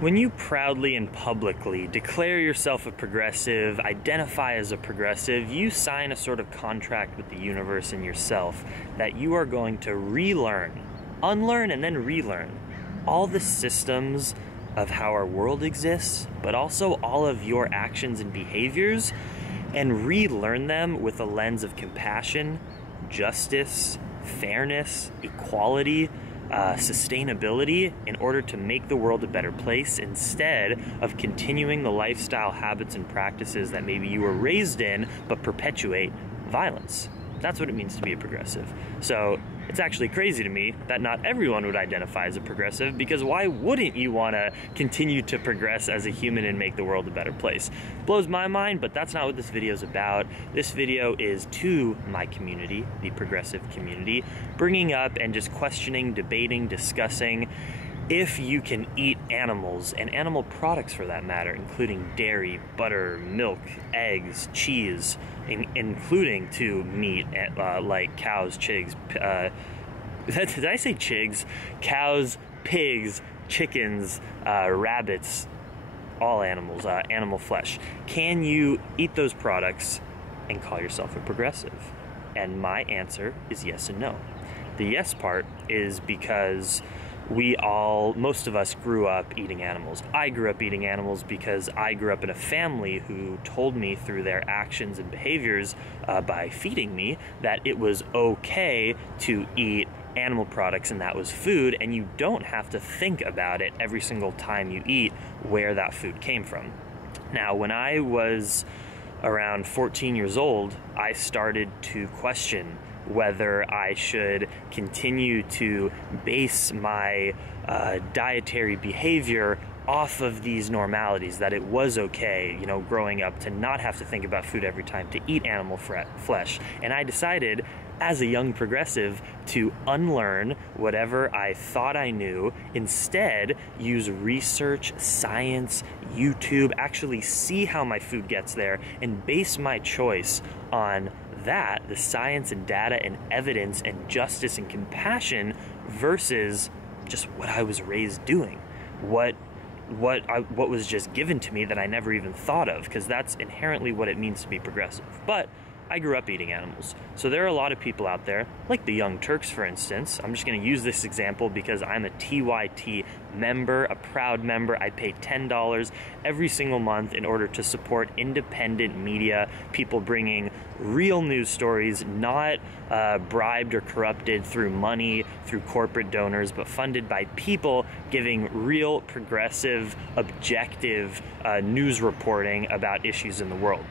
When you proudly and publicly declare yourself a progressive, identify as a progressive, you sign a sort of contract with the universe and yourself that you are going to relearn, unlearn, and then relearn all the systems of how our world exists, but also all of your actions and behaviors, and relearn them with a lens of compassion, justice, fairness, equality, sustainability, in order to make the world a better place instead of continuing the lifestyle habits and practices that maybe you were raised in but perpetuate violence. That's what it means to be a progressive. So it's actually crazy to me that not everyone would identify as a progressive, because why wouldn't you want to continue to progress as a human and make the world a better place? Blows my mind, but that's not what this video is about. This video is to my community, the progressive community, bringing up and just questioning, debating, discussing if you can eat animals and animal products for that matter, including dairy, butter, milk, eggs, cheese, including to meat like cows, chigs, did I say chigs? Cows, pigs, chickens, rabbits, all animals, animal flesh. Can you eat those products and call yourself a progressive? And my answer is yes and no. The yes part is because most of us grew up eating animals. I grew up eating animals because I grew up in a family who told me through their actions and behaviors by feeding me that it was okay to eat animal products and that was food, and you don't have to think about it every single time you eat where that food came from. Now, when I was around 14 years old, I started to question whether I should continue to base my dietary behavior off of these normalities, that it was okay, you know, growing up to not have to think about food every time, to eat animal flesh. And I decided, as a young progressive, to unlearn whatever I thought I knew, instead use research, science, YouTube, actually see how my food gets there, and base my choice on that, the science and data and evidence and justice and compassion, versus just what I was raised doing, what was just given to me that I never even thought of, because that's inherently what it means to be progressive. But I grew up eating animals. So there are a lot of people out there, like the Young Turks, for instance. I'm just gonna use this example because I'm a TYT member, a proud member. I pay $10 every single month in order to support independent media, people bringing real news stories, not bribed or corrupted through money, through corporate donors, but funded by people giving real, progressive, objective news reporting about issues in the world.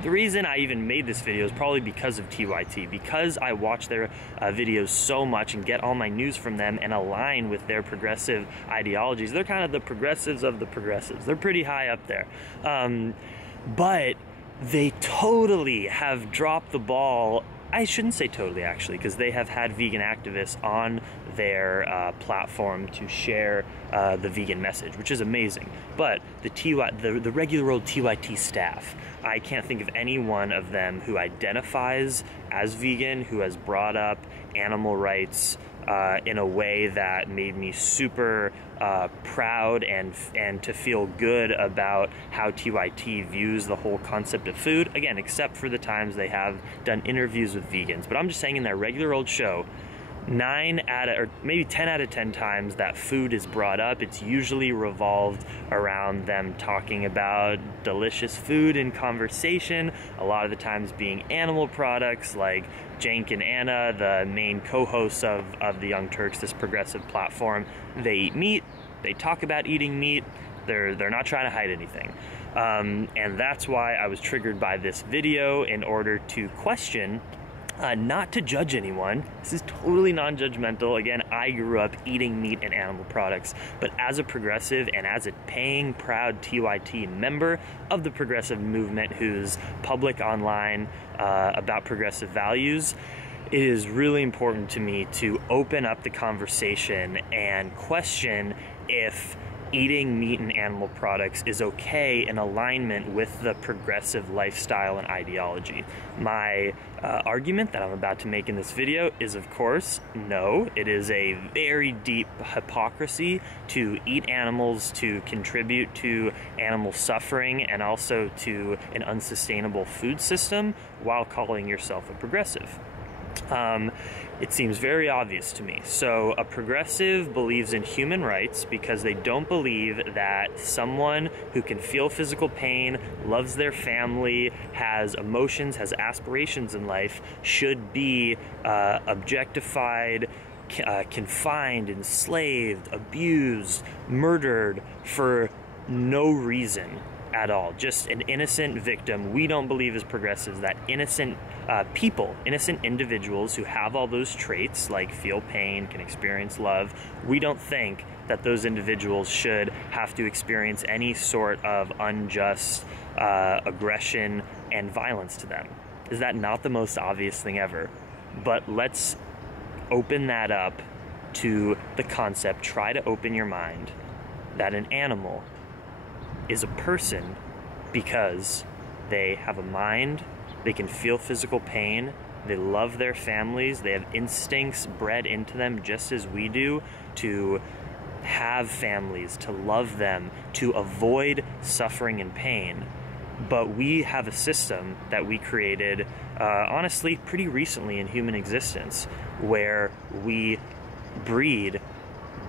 The reason I even made this video is probably because of TYT, because I watch their videos so much and get all my news from them and align with their progressive ideologies. They're kind of the progressives of the progressives. They're pretty high up there. But they totally have dropped the ball. I shouldn't say totally, actually, because they have had vegan activists on their platform to share the vegan message, which is amazing. But the regular old TYT staff, I can't think of any one of them who identifies as vegan, who has brought up animal rights in a way that made me super proud and to feel good about how TYT views the whole concept of food. Again, except for the times they have done interviews with vegans. But I'm just saying, in their regular old show, 9 out of, or maybe 10 out of 10 times that food is brought up, it's usually revolved around them talking about delicious food in conversation, a lot of the times being animal products, like Cenk and Anna, the main co-hosts of the Young Turks, this progressive platform. They eat meat, they talk about eating meat, they're not trying to hide anything. And that's why I was triggered by this video, in order to question, not to judge anyone. This is totally non-judgmental. Again, I grew up eating meat and animal products, but as a progressive and as a paying, proud TYT member of the progressive movement who's public online about progressive values, it is really important to me to open up the conversation and question if eating meat and animal products is okay in alignment with the progressive lifestyle and ideology. My argument that I'm about to make in this video is, of course, no. It is a very deep hypocrisy to eat animals, to contribute to animal suffering, and also to an unsustainable food system while calling yourself a progressive. It seems very obvious to me. So a progressive believes in human rights because they don't believe that someone who can feel physical pain, loves their family, has emotions, has aspirations in life, should be objectified, confined, enslaved, abused, murdered for no reason at all. Just an innocent victim. We don't believe as progressives that innocent people, innocent individuals who have all those traits, like feel pain, can experience love, we don't think that those individuals should have to experience any sort of unjust aggression and violence to them. Is that not the most obvious thing ever? But let's open that up to the concept. Try to open your mind that an animal is a person because they have a mind, they can feel physical pain, they love their families, they have instincts bred into them just as we do to have families, to love them, to avoid suffering and pain. But we have a system that we created, honestly, pretty recently in human existence, where we breed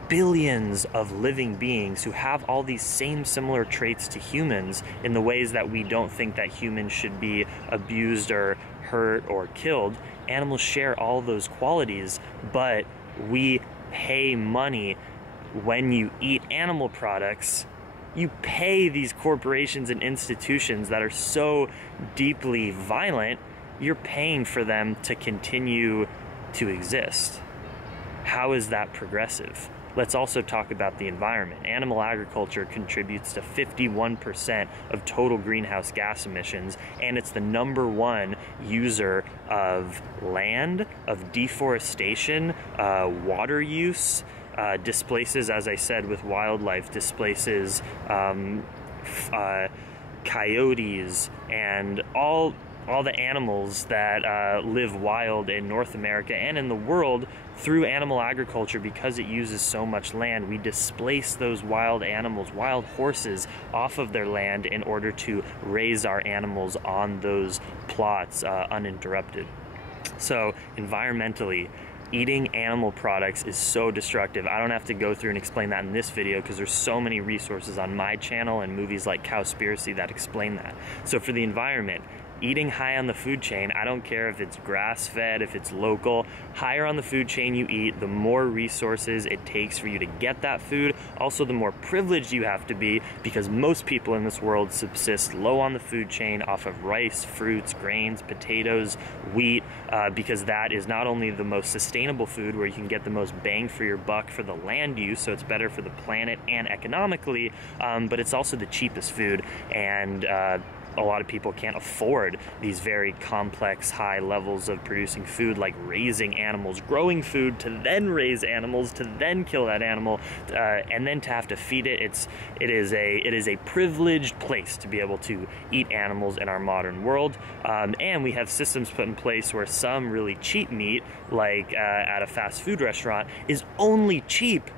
billions of living beings who have all these same similar traits to humans in the ways that we don't think that humans should be abused or hurt or killed. Animals share all those qualities, but we pay money. When you eat animal products, you pay these corporations and institutions that are so deeply violent, you're paying for them to continue to exist. How is that progressive? Let's also talk about the environment. Animal agriculture contributes to 51% of total greenhouse gas emissions, and it's the #1 user of land, of deforestation, water use, displaces, as I said, with wildlife, displaces coyotes and all the animals that live wild in North America and in the world through animal agriculture. Because it uses so much land, we displace those wild animals, wild horses, off of their land in order to raise our animals on those plots uninterrupted. So environmentally, eating animal products is so destructive. I don't have to go through and explain that in this video because there's so many resources on my channel and movies like Cowspiracy that explain that. So for the environment, eating high on the food chain, I don't care if it's grass-fed, if it's local, higher on the food chain you eat, the more resources it takes for you to get that food. Also, the more privileged you have to be, because most people in this world subsist low on the food chain off of rice, fruits, grains, potatoes, wheat, because that is not only the most sustainable food where you can get the most bang for your buck for the land use, so it's better for the planet and economically, but it's also the cheapest food, and a lot of people can't afford these very complex high levels of producing food, like raising animals, growing food to then raise animals, to then kill that animal, and then to have to feed it. It is a privileged place to be able to eat animals in our modern world, and we have systems put in place where some really cheap meat, like at a fast food restaurant, is only cheap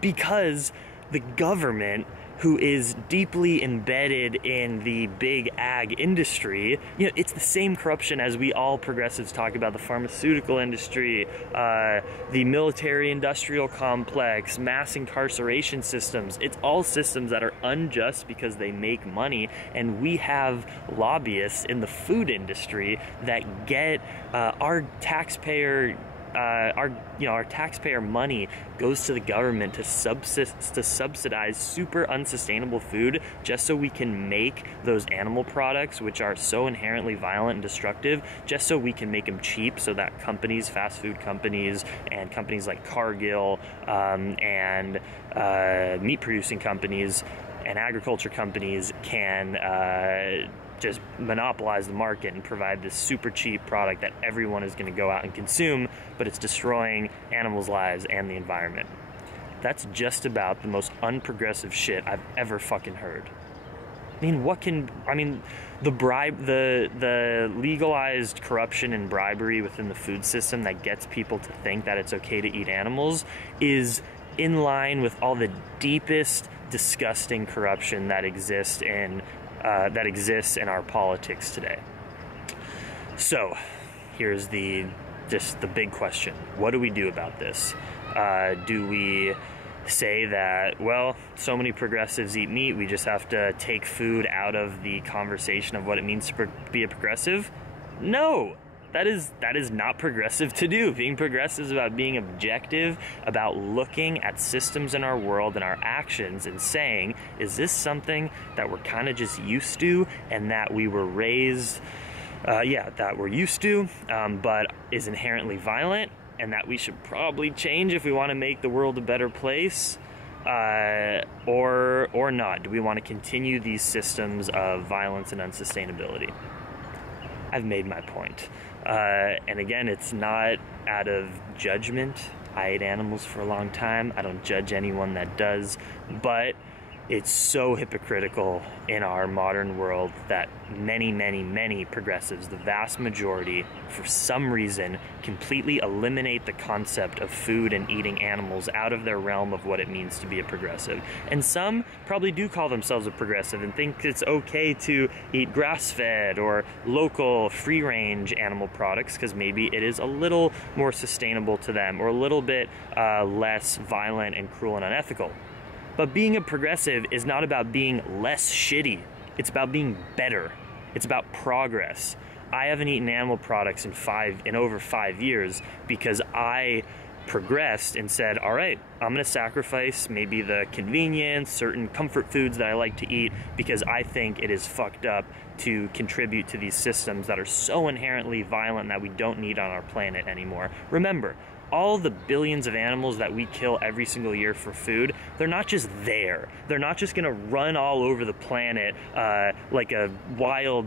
because the government, who is deeply embedded in the big ag industry, you know, it's the same corruption as we all progressives talk about: the pharmaceutical industry, the military industrial complex, mass incarceration systems. It's all systems that are unjust because they make money, and we have lobbyists in the food industry that get our taxpayer our taxpayer money goes to the government to subsidize super unsustainable food just so we can make those animal products, which are so inherently violent and destructive, just so we can make them cheap, so that companies, fast food companies, and companies like Cargill and meat producing companies and agriculture companies can just monopolize the market and provide this super cheap product that everyone is going to go out and consume, but it's destroying animals' lives and the environment. That's just about the most unprogressive shit I've ever fucking heard. I mean, the legalized corruption and bribery within the food system that gets people to think that it's okay to eat animals is in line with all the deepest, disgusting corruption that exists in our politics today. So, here's the big question: what do we do about this? Do we say that, well, so many progressives eat meat, we just have to take food out of the conversation of what it means to be a progressive? No, that is not progressive to do. Being progressive is about being objective, about looking at systems in our world and our actions and saying, is this something that we're kind of just used to and that we were raised, that we're used to, but is inherently violent, and that we should probably change if we want to make the world a better place, or not? Do we want to continue these systems of violence and unsustainability? I've made my point. And again, it's not out of judgment. I ate animals for a long time. I don't judge anyone that does, but it's so hypocritical in our modern world that many progressives, the vast majority, for some reason, completely eliminate the concept of food and eating animals out of their realm of what it means to be a progressive. And some probably do call themselves a progressive and think it's okay to eat grass-fed or local, free-range animal products because maybe it is a little more sustainable to them or a little bit less violent and cruel and unethical. But being a progressive is not about being less shitty. It's about being better. It's about progress. I haven't eaten animal products in over 5 years because I progressed and said, all right, I'm gonna sacrifice maybe the convenience, certain comfort foods that I like to eat because I think it is fucked up to contribute to these systems that are so inherently violent that we don't need on our planet anymore. Remember, all the billions of animals that we kill every single year for food, they're not just there. They're not just gonna run all over the planet like a wild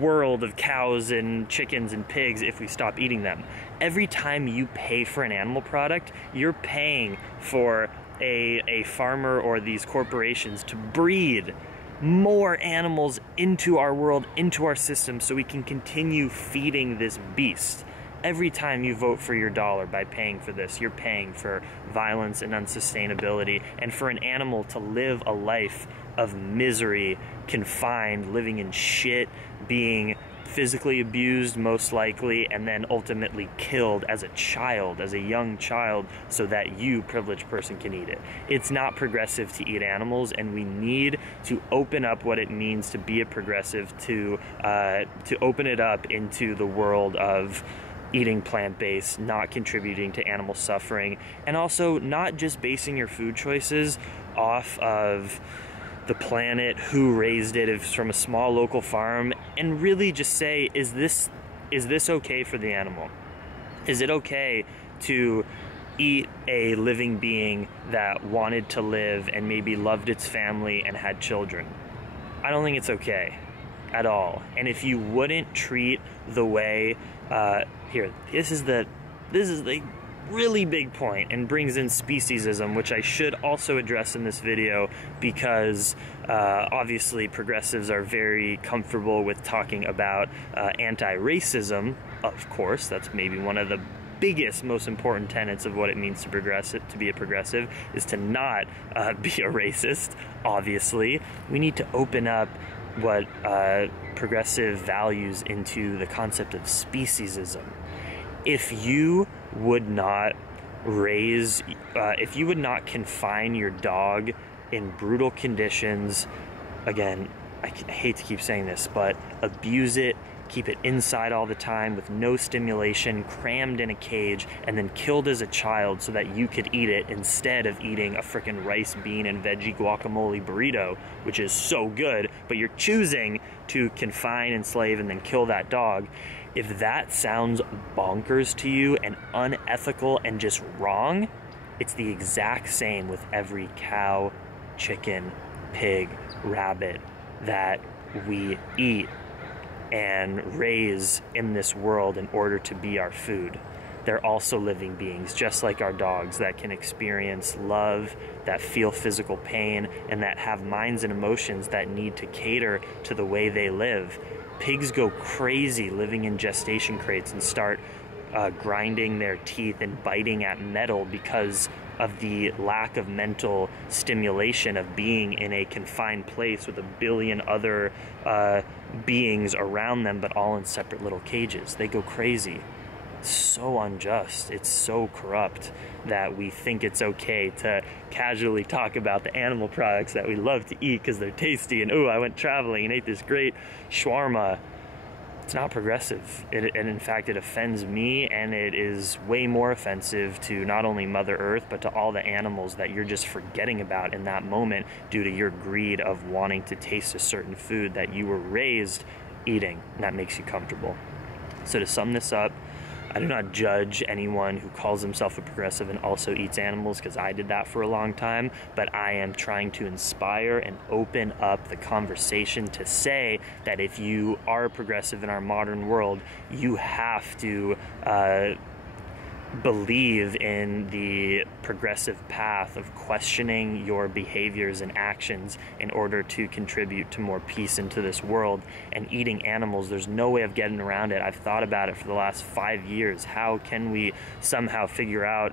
world of cows and chickens and pigs if we stop eating them. Every time you pay for an animal product, you're paying for a farmer or these corporations to breed more animals into our world, into our system, so we can continue feeding this beast. Every time you vote for your dollar by paying for this, you're paying for violence and unsustainability, and for an animal to live a life of misery, confined, living in shit, being physically abused most likely, and then ultimately killed as a child, as a young child, so that you, privileged person, can eat it. It's not progressive to eat animals, and we need to open up what it means to be a progressive, to open it up into the world of eating plant-based, not contributing to animal suffering, and also not just basing your food choices off of the planet, who raised it, if it's from a small local farm, and really just say, is this okay for the animal? Is it okay to eat a living being that wanted to live and maybe loved its family and had children? I don't think it's okay at all. And if you wouldn't treat the way this is the really big point, and brings in speciesism, which I should also address in this video because obviously progressives are very comfortable with talking about anti-racism. Of course, that's maybe one of the biggest, most important tenets of what it means to be a progressive, is to not be a racist. Obviously, we need to open up what progressive values into the concept of speciesism. If you would not confine your dog in brutal conditions, again, I hate to keep saying this, but abuse it, keep it inside all the time with no stimulation, crammed in a cage, and then killed as a child so that you could eat it instead of eating a frickin' rice, bean, and veggie guacamole burrito, which is so good, but you're choosing to confine, enslave, and then kill that dog. If that sounds bonkers to you and unethical and just wrong, it's the exact same with every cow, chicken, pig, rabbit that we eat and raise in this world in order to be our food. they're also living beings, just like our dogs, that can experience love, that feel physical pain, and that have minds and emotions that need to cater to the way they live. Pigs go crazy living in gestation crates and start grinding their teeth and biting at metal because of the lack of mental stimulation of being in a confined place with a billion other beings around them, but all in separate little cages. They go crazy. It's so unjust. It's so corrupt that we think it's okay to casually talk about the animal products that we love to eat because they're tasty, and oh, I went traveling and ate this great shawarma. It's not progressive. And in fact, it offends me, and it is way more offensive to not only Mother Earth, but to all the animals that you're just forgetting about in that moment due to your greed of wanting to taste a certain food that you were raised eating, and that makes you comfortable. So to sum this up, I do not judge anyone who calls himself a progressive and also eats animals, because I did that for a long time, but I am trying to inspire and open up the conversation to say that if you are a progressive in our modern world, you have to believe in the progressive path of questioning your behaviors and actions in order to contribute to more peace into this world. And eating animals, there's no way of getting around it. I've thought about it for the last 5 years. How can we somehow figure out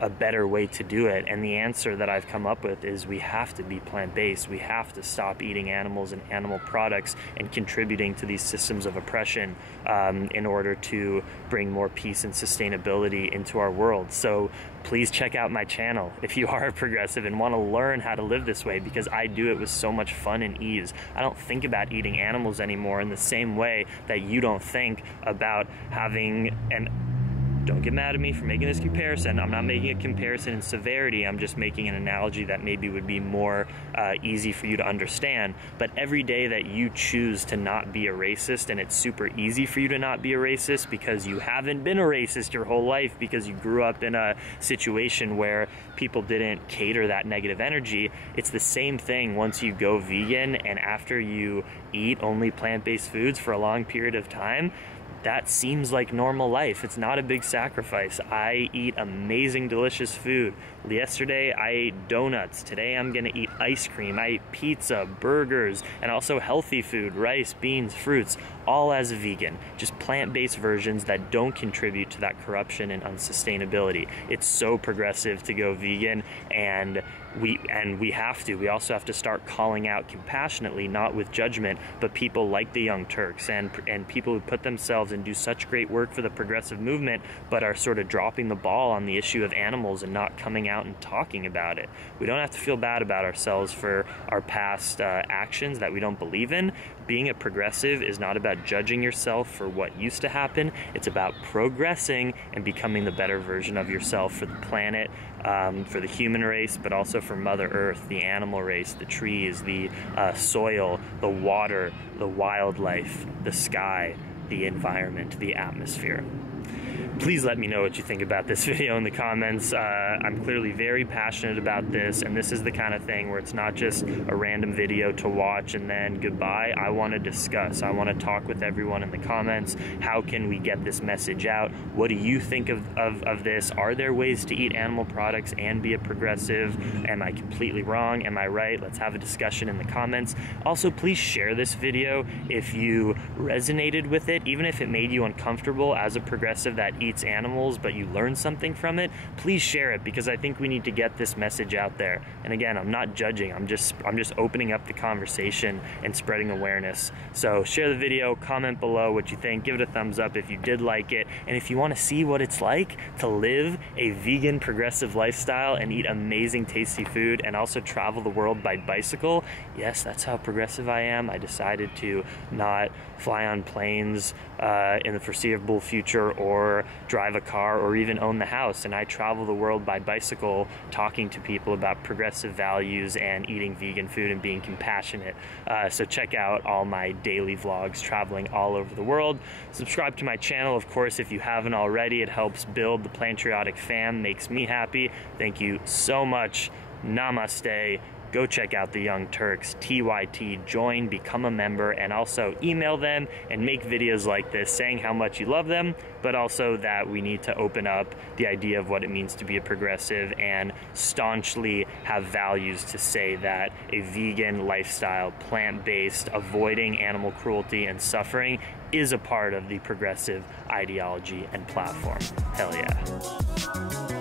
a better way to do it? And the answer that I've come up with is we have to be plant-based. We have to stop eating animals and animal products and contributing to these systems of oppression in order to bring more peace and sustainability into our world. So please check out my channel if you are a progressive and want to learn how to live this way, because I do it with so much fun and ease. I don't think about eating animals anymore in the same way that you don't think about having an... Don't get mad at me for making this comparison. I'm not making a comparison in severity. I'm just making an analogy that maybe would be more easy for you to understand. But every day that you choose to not be a racist, and it's super easy for you to not be a racist because you haven't been a racist your whole life, because you grew up in a situation where people didn't cater that negative energy, it's the same thing once you go vegan and after you eat only plant-based foods for a long period of time. That seems like normal life. It's not a big sacrifice. I eat amazing, delicious food. Yesterday, I ate donuts. Today, I'm gonna eat ice cream. I eat pizza, burgers, and also healthy food, rice, beans, fruits, all as a vegan. Just plant-based versions that don't contribute to that corruption and unsustainability. It's so progressive to go vegan, and we have to. We also have to start calling out compassionately, not with judgment, but people like the Young Turks and people who put themselves and do such great work for the progressive movement, but are sort of dropping the ball on the issue of animals and not coming out and talking about it. We don't have to feel bad about ourselves for our past actions that we don't believe in. Being a progressive is not about judging yourself for what used to happen. It's about progressing and becoming the better version of yourself for the planet, for the human race, but also for Mother Earth, the animal race, the trees, the soil, the water, the wildlife, the sky, the environment, the atmosphere. Please let me know what you think about this video in the comments. I'm clearly very passionate about this, and this is the kind of thing where it's not just a random video to watch and then goodbye. I want to discuss. I want to talk with everyone in the comments. How can we get this message out? What do you think of this? Are there ways to eat animal products and be a progressive? Am I completely wrong? Am I right? Let's have a discussion in the comments. Also, please share this video if you resonated with it, even if it made you uncomfortable as a progressive that eats animals, but you learn something from it. Please share it, because I think we need to get this message out there. And again, I'm not judging. I'm just opening up the conversation and spreading awareness. So share the video, comment below what you think, give it a thumbs up if you did like it, and if you want to see what it's like to live a vegan progressive lifestyle and eat amazing tasty food and also travel the world by bicycle. Yes, that's how progressive I am. I decided to not fly on planes in the foreseeable future, or drive a car, or even own the house, and I travel the world by bicycle talking to people about progressive values and eating vegan food and being compassionate. So check out all my daily vlogs traveling all over the world. Subscribe to my channel, of course, if you haven't already. It helps build the Plantriotic fam, makes me happy. Thank you so much. Namaste. go check out the Young Turks, TYT, join, become a member, and also email them and make videos like this saying how much you love them, but also that we need to open up the idea of what it means to be a progressive and staunchly have values to say that a vegan lifestyle, plant-based, avoiding animal cruelty and suffering is a part of the progressive ideology and platform. Hell yeah.